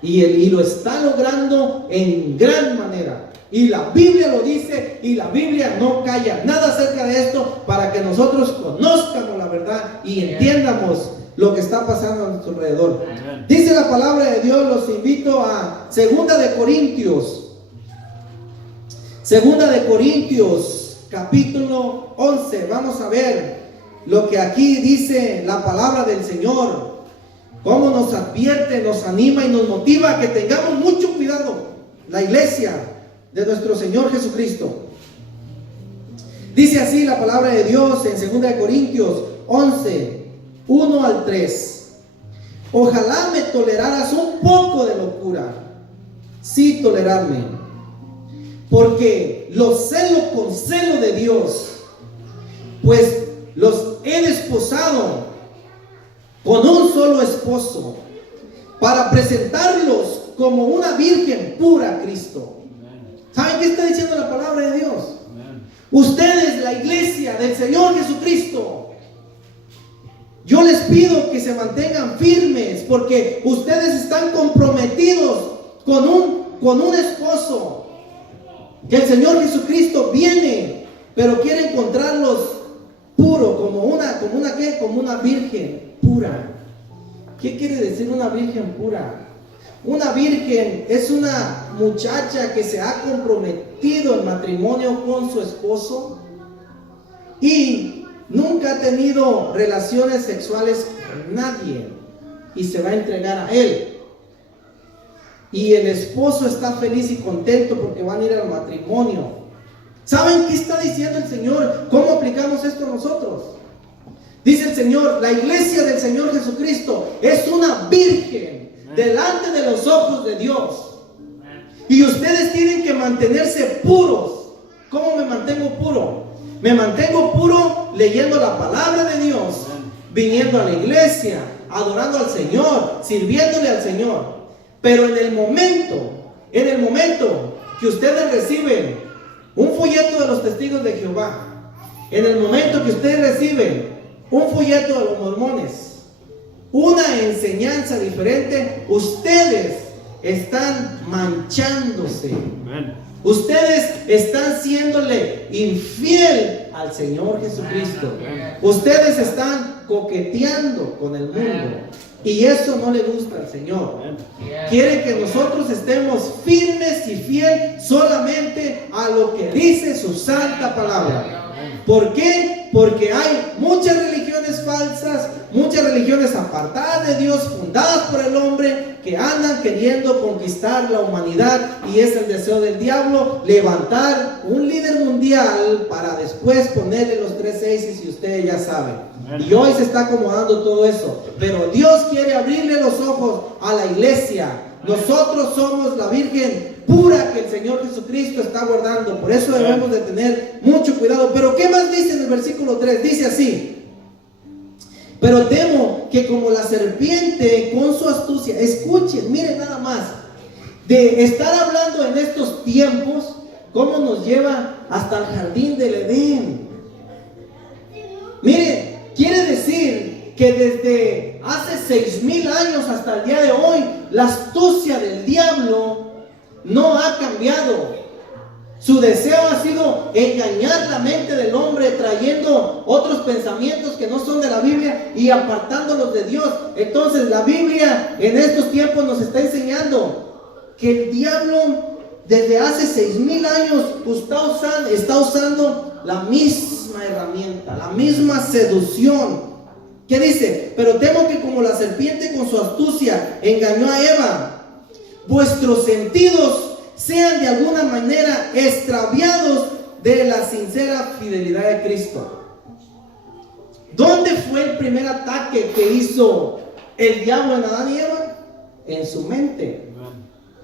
Y lo está logrando en gran manera. Y la Biblia lo dice, y la Biblia no calla nada acerca de esto, para que nosotros conozcamos la verdad y entiendamos lo que está pasando a nuestro alrededor. Dice la palabra de Dios, los invito a 2 de Corintios capítulo 11. Vamos a ver lo que aquí dice la palabra del Señor, cómo nos advierte, nos anima y nos motiva a que tengamos mucho cuidado, la iglesia de nuestro Señor Jesucristo. Dice así la palabra de Dios en 2 de Corintios 11, 1 al 3. Ojalá me toleraras un poco de locura. Sí, tolerarme, porque los celo con celo de Dios, pues los he desposado con un solo esposo, para presentarlos como una virgen pura a Cristo. ¿Saben qué está diciendo la palabra de Dios? Ustedes, la iglesia del Señor Jesucristo, yo les pido que se mantengan firmes, porque ustedes están comprometidos con un esposo, que el Señor Jesucristo viene, pero quiere encontrarlos puro, como una virgen pura. ¿Qué quiere decir una virgen pura? Una virgen es una muchacha que se ha comprometido en matrimonio con su esposo y nunca ha tenido relaciones sexuales con nadie y se va a entregar a él. Y el esposo está feliz y contento porque van a ir al matrimonio. ¿Saben qué está diciendo el Señor? ¿Cómo aplicamos esto nosotros? Dice el Señor, la iglesia del Señor Jesucristo es una virgen delante de los ojos de Dios. Y ustedes tienen que mantenerse puros. ¿Cómo me mantengo puro? Me mantengo puro leyendo la palabra de Dios, viniendo a la iglesia, adorando al Señor, sirviéndole al Señor. Pero en el momento que ustedes reciben un folleto de los testigos de Jehová, en el momento que ustedes reciben un folleto de los mormones, una enseñanza diferente, ustedes están manchándose. Ustedes están siéndole infiel al Señor Jesucristo. Ustedes están coqueteando con el mundo. Y eso no le gusta al Señor. Quiere que nosotros estemos firmes y fieles solamente a lo que dice su santa palabra. ¿Por qué? Porque hay muchas religiones falsas, muchas religiones apartadas de Dios, fundadas por el hombre, que andan queriendo conquistar la humanidad, y es el deseo del diablo, levantar un líder mundial para después ponerle los 3 seises, y ustedes ya saben. Y hoy se está acomodando todo eso, pero Dios quiere abrirle los ojos a la iglesia. Nosotros somos la virgen pura que el Señor Jesucristo está guardando. Por eso debemos de tener mucho cuidado. Pero ¿qué más dice en el versículo 3? Dice así: pero temo que como la serpiente con su astucia, escuchen, miren nada más, de estar hablando en estos tiempos cómo nos lleva hasta el jardín del Edén. Mire, quiere decir que desde hace 6,000 años hasta el día de hoy, la astucia del diablo no ha cambiado. Su deseo ha sido engañar la mente del hombre, trayendo otros pensamientos que no son de la Biblia y apartándolos de Dios. Entonces la Biblia en estos tiempos nos está enseñando que el diablo desde hace 6,000 años está usando la misma herramienta, la misma seducción. ¿Qué dice? Pero temo que como la serpiente con su astucia engañó a Eva, vuestros sentidos sean de alguna manera extraviados de la sincera fidelidad de Cristo. ¿Dónde fue el primer ataque que hizo el diablo en Adán y Eva? En su mente.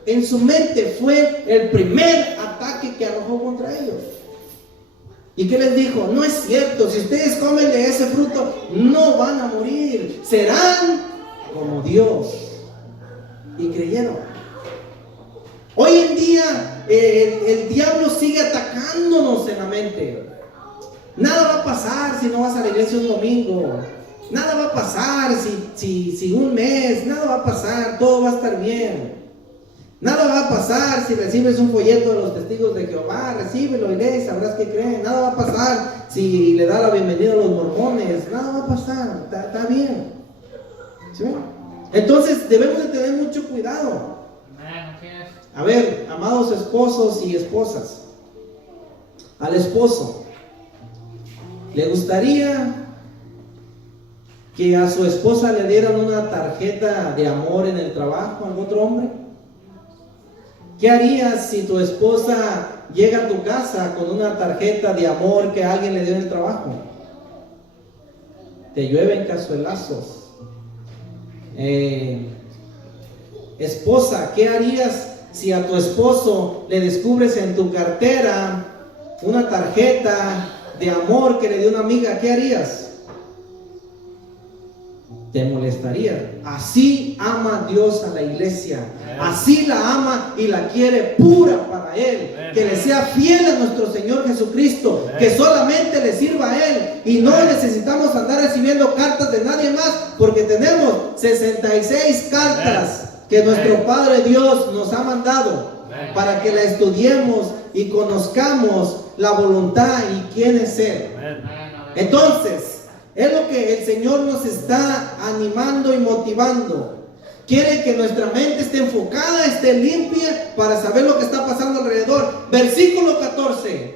En su mente fue el primer ataque que arrojó contra ellos. ¿Y qué les dijo? No es cierto, si ustedes comen de ese fruto, no van a morir, serán como Dios. Y creyeron. Hoy en día el diablo sigue atacándonos en la mente. Nada va a pasar si no vas a la iglesia un domingo. Nada va a pasar si un mes. Nada va a pasar, todo va a estar bien. Nada va a pasar si recibes un folleto de los testigos de Jehová. Recíbelo y lee y sabrás qué creen. Nada va a pasar si le da la bienvenida a los mormones. Nada va a pasar, está bien. ¿Sí? Entonces debemos de tener mucho cuidado. A ver, amados esposos y esposas, al esposo, ¿le gustaría que a su esposa le dieran una tarjeta de amor en el trabajo a otro hombre? ¿Qué harías si tu esposa llega a tu casa con una tarjeta de amor que alguien le dio en el trabajo? Te llueven cazuelazos. Esposa, ¿qué harías si a tu esposo le descubres en tu cartera una tarjeta de amor que le dio una amiga? ¿Qué harías? Te molestaría. Así ama Dios a la iglesia. Así la ama y la quiere pura para Él. Que le sea fiel a nuestro Señor Jesucristo. Que solamente le sirva a Él. Y no necesitamos andar recibiendo cartas de nadie más, porque tenemos 66 cartas que nuestro Padre Dios nos ha mandado para que la estudiemos y conozcamos la voluntad y quién es Él. Entonces, es lo que el Señor nos está animando y motivando. Quiere que nuestra mente esté enfocada, esté limpia para saber lo que está pasando alrededor. Versículo 14.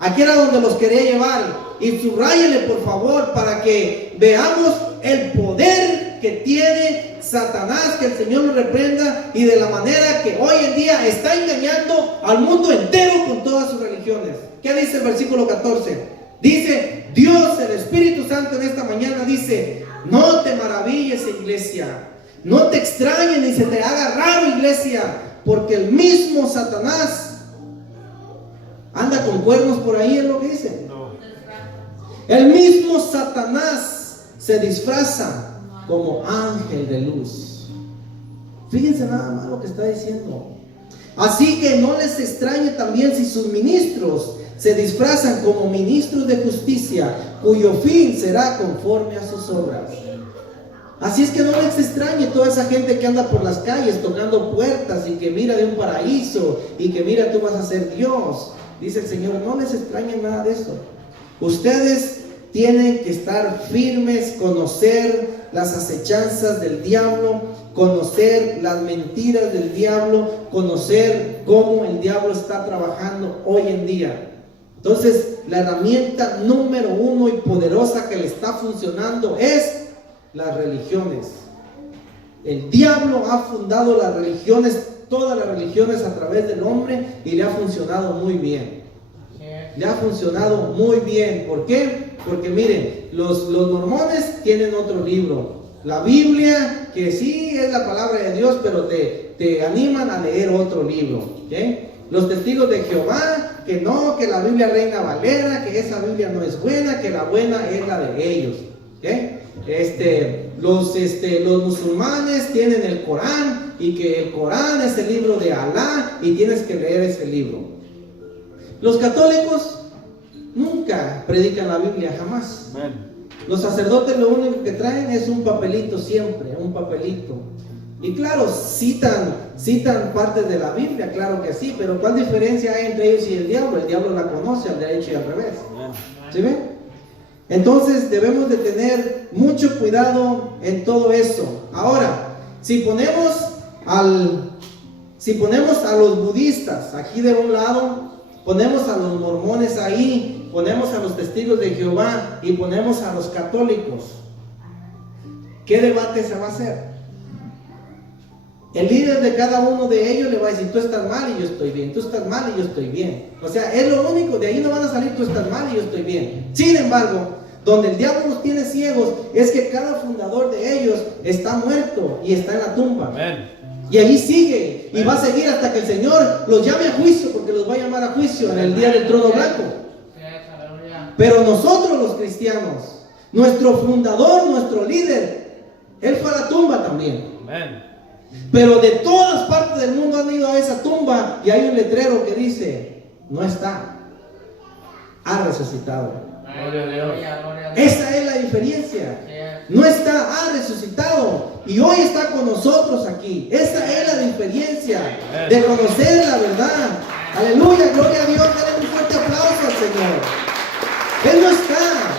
Aquí era donde los quería llevar. Y subráyele por favor para que veamos el poder que tiene Satanás, que el Señor lo reprenda, y de la manera que hoy en día está engañando al mundo entero con todas sus religiones. ¿Qué dice el versículo 14? Dice Dios, el Espíritu Santo en esta mañana dice: no te maravilles, iglesia, no te extrañes ni se te haga raro, iglesia, porque el mismo Satanás anda con cuernos por ahí, es lo que dice. El mismo Satanás se disfraza como ángel de luz. Fíjense nada más lo que está diciendo. Así que no les extrañe también si sus ministros se disfrazan como ministros de justicia, cuyo fin será conforme a sus obras. Así es que no les extrañe toda esa gente que anda por las calles tocando puertas y que mira de un paraíso y que mira, tú vas a ser Dios. Dice el Señor, no les extrañe nada de eso. Ustedes tienen que estar firmes, conocer las acechanzas del diablo, conocer las mentiras del diablo, conocer cómo el diablo está trabajando hoy en día. Entonces, la herramienta número 1 y poderosa que le está funcionando es las religiones. El diablo ha fundado las religiones, todas las religiones a través del hombre, y le ha funcionado muy bien. Le ha funcionado muy bien. ¿Por qué? Porque miren, los mormones tienen otro libro. La Biblia, que sí es la palabra de Dios, pero te animan a leer otro libro. ¿Okay? Los testigos de Jehová, que no, que la Biblia Reina Valera, que esa Biblia no es buena, que la buena es la de ellos. ¿Okay? Los musulmanes tienen el Corán, y que el Corán es el libro de Alá y tienes que leer ese libro. Los católicos nunca predican la Biblia, jamás. Los sacerdotes lo único que traen es un papelito siempre, un papelito. Y claro, citan partes de la Biblia, claro que sí, pero ¿cuál diferencia hay entre ellos y el diablo? El diablo la conoce al derecho y al revés. ¿Sí ven? Entonces debemos de tener mucho cuidado en todo eso. Ahora, si ponemos a los budistas aquí de un lado, ponemos a los mormones ahí, ponemos a los testigos de Jehová y ponemos a los católicos, ¿qué debate se va a hacer? El líder de cada uno de ellos le va a decir: tú estás mal y yo estoy bien, tú estás mal y yo estoy bien. O sea, es lo único, de ahí no van a salir: tú estás mal y yo estoy bien. Sin embargo, donde el diablo los tiene ciegos es que cada fundador de ellos está muerto y está en la tumba. Amén. Y allí sigue y va a seguir hasta que el Señor los llame a juicio, porque los va a llamar a juicio en el día del trono blanco. Pero nosotros los cristianos, nuestro fundador, nuestro líder, él fue a la tumba también. Amén. Pero de todas partes del mundo han ido a esa tumba y hay un letrero que dice: no está, ha resucitado. Gloria a Dios. Esa es la diferencia. No está, ha resucitado y hoy está con nosotros aquí. Esa es la diferencia de conocer la verdad. Aleluya, gloria a Dios. Dale un fuerte aplauso al Señor. Él no está.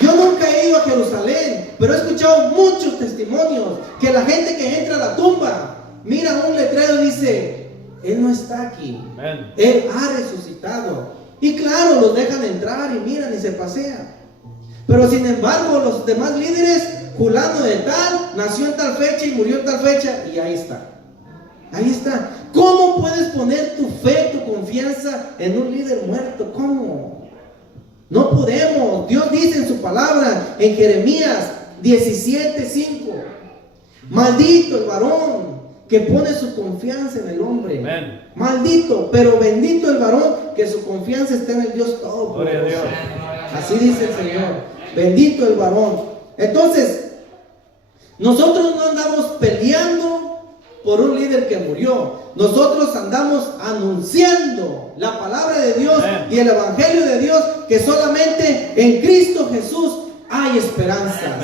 Yo nunca he ido a Jerusalén, pero he escuchado muchos testimonios que la gente que entra a la tumba mira un letrero y dice: Él no está aquí. Amen. Él ha resucitado. Y claro, los dejan entrar y miran y se pasean. Pero sin embargo, los demás líderes: fulano de tal, nació en tal fecha y murió en tal fecha, y ahí está. Ahí está. ¿Cómo puedes poner tu fe, tu confianza en un líder muerto? ¿Cómo? No podemos. Dios dice en su palabra, en Jeremías 17:5: maldito el varón que pone su confianza en el hombre. Amen. Maldito, pero bendito el varón que su confianza está en el Dios Todopoderoso. Así dice el Señor. Bendito el varón. Entonces, nosotros no andamos peleando por un líder que murió. Nosotros andamos anunciando la palabra de Dios. Amen. Y el evangelio de Dios, que solamente en Cristo Jesús hay esperanza.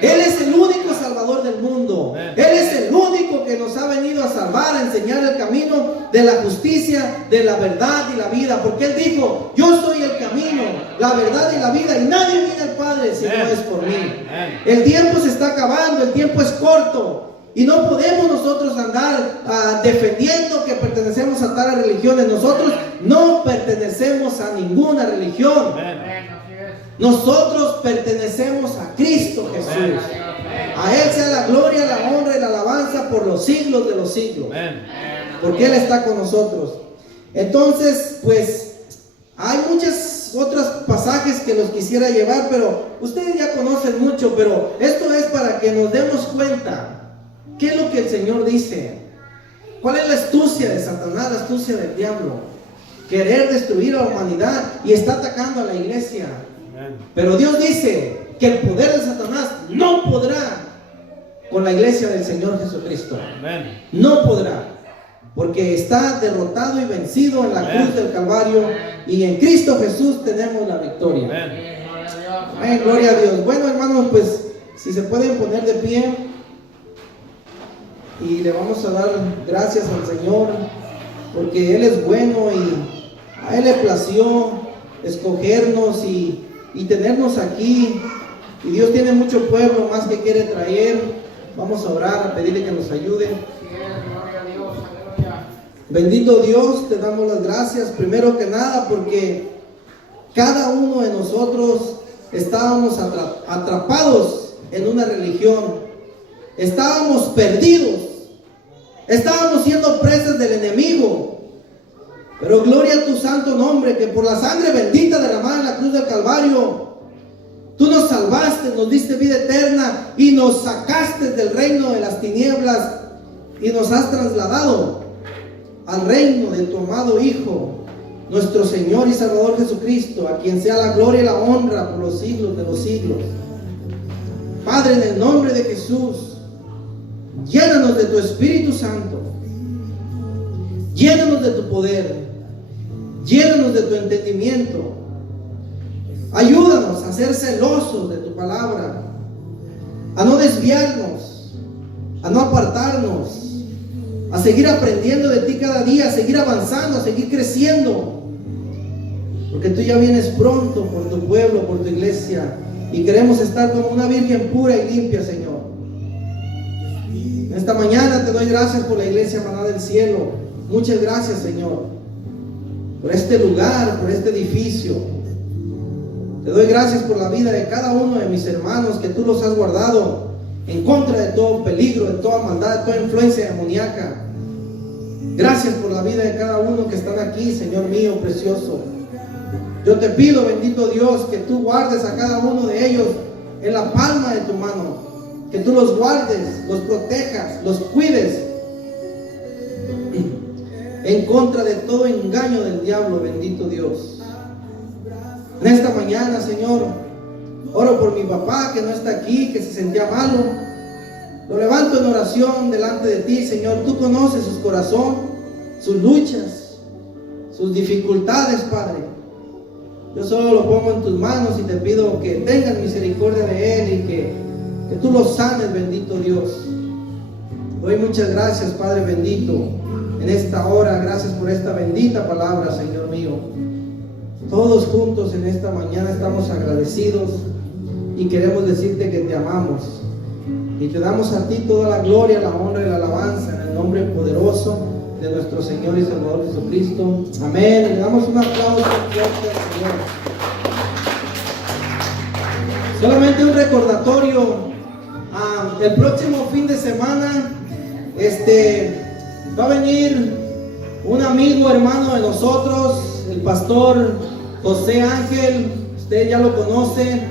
Él es el único salvador del mundo. Amen. Él es el único que nos ha venido a salvar, a enseñar el camino de la justicia, de la verdad y la vida. Porque Él dijo: yo soy el camino, la verdad y la vida, y nadie viene al Padre si no es por mí. Amen. El tiempo se está acabando, el tiempo es corto. Y no podemos nosotros andar defendiendo que pertenecemos a tales religiones. Nosotros no pertenecemos a ninguna religión. Amen. Nosotros pertenecemos a Cristo Jesús. A Él sea la gloria, la honra y la alabanza por los siglos de los siglos. Porque Él está con nosotros. Entonces, pues, hay muchos otros pasajes que los quisiera llevar, pero ustedes ya conocen mucho. Pero esto es para que nos demos cuenta qué es lo que el Señor dice. ¿Cuál es la astucia de Satanás, la astucia del diablo? Querer destruir a la humanidad y está atacando a la iglesia. Pero Dios dice que el poder de Satanás no podrá con la iglesia del Señor Jesucristo. Amen. No podrá, porque está derrotado y vencido en la Amen. Cruz del Calvario, y en Cristo Jesús tenemos la victoria. Amen. Amén, gloria a Dios. Bueno, hermanos, pues si se pueden poner de pie y le vamos a dar gracias al Señor, porque Él es bueno y a Él le plació escogernos y tenernos aquí. Y Dios tiene mucho pueblo más que quiere traer. Vamos a orar, a pedirle que nos ayude. Bendito Dios, te damos las gracias primero que nada porque cada uno de nosotros estábamos atrapados en una religión. Estábamos perdidos. Estábamos siendo presas del enemigo. Pero gloria a tu santo nombre, que por la sangre bendita derramada en la cruz del Calvario, tú nos salvaste, nos diste vida eterna y nos sacaste del reino de las tinieblas y nos has trasladado al reino de tu amado Hijo, nuestro Señor y Salvador Jesucristo, a quien sea la gloria y la honra por los siglos de los siglos. Padre, en el nombre de Jesús, llénanos de tu Espíritu Santo, llénanos de tu poder, Llénanos de tu entendimiento. Ayúdanos a ser celosos de tu palabra, a no desviarnos, a no apartarnos, a seguir aprendiendo de ti cada día, a seguir avanzando, a seguir creciendo, porque tú ya vienes pronto por tu pueblo, por tu iglesia, y queremos estar como una virgen pura y limpia, Señor. En esta mañana te doy gracias por la iglesia Maná del Cielo. Muchas gracias, Señor, por este lugar, por este edificio. Te doy gracias por la vida de cada uno de mis hermanos, que tú los has guardado en contra de todo peligro, de toda maldad, de toda influencia demoníaca. Gracias por la vida de cada uno que están aquí, Señor mío precioso. Yo te pido, bendito Dios, que tú guardes a cada uno de ellos en la palma de tu mano, que tú los guardes, los protejas, los cuides en contra de todo engaño del diablo, bendito Dios. En esta mañana, Señor, oro por mi papá que no está aquí, que se sentía malo. Lo levanto en oración delante de ti, Señor. Tú conoces su corazón, sus luchas, sus dificultades, Padre. Yo solo lo pongo en tus manos y te pido que tengas misericordia de él y que tú lo sanes, bendito Dios. Doy muchas gracias, Padre bendito, en esta hora. Gracias por esta bendita palabra, Señor mío. Todos juntos en esta mañana estamos agradecidos y queremos decirte que te amamos. Y te damos a ti toda la gloria, la honra y la alabanza en el nombre poderoso de nuestro Señor y Salvador Jesucristo. Amén. Y le damos un aplauso fuerte al Señor. Solamente un recordatorio. El próximo fin de semana va a venir un amigo, hermano de nosotros, el pastor José Ángel. Usted ya lo conoce,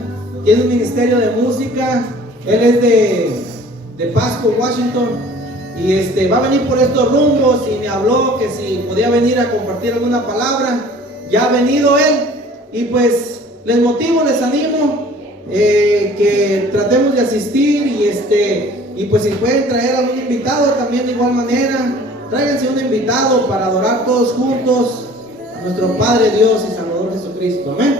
tiene un ministerio de música. Él es de Pasco, Washington, y va a venir por estos rumbos y me habló que si podía venir a compartir alguna palabra. Ya ha venido él y pues les motivo, les animo que tratemos de asistir y pues si pueden traer algún invitado también de igual manera, tráiganse un invitado para adorar todos juntos a nuestro Padre Dios y Salvador Jesucristo. Amén.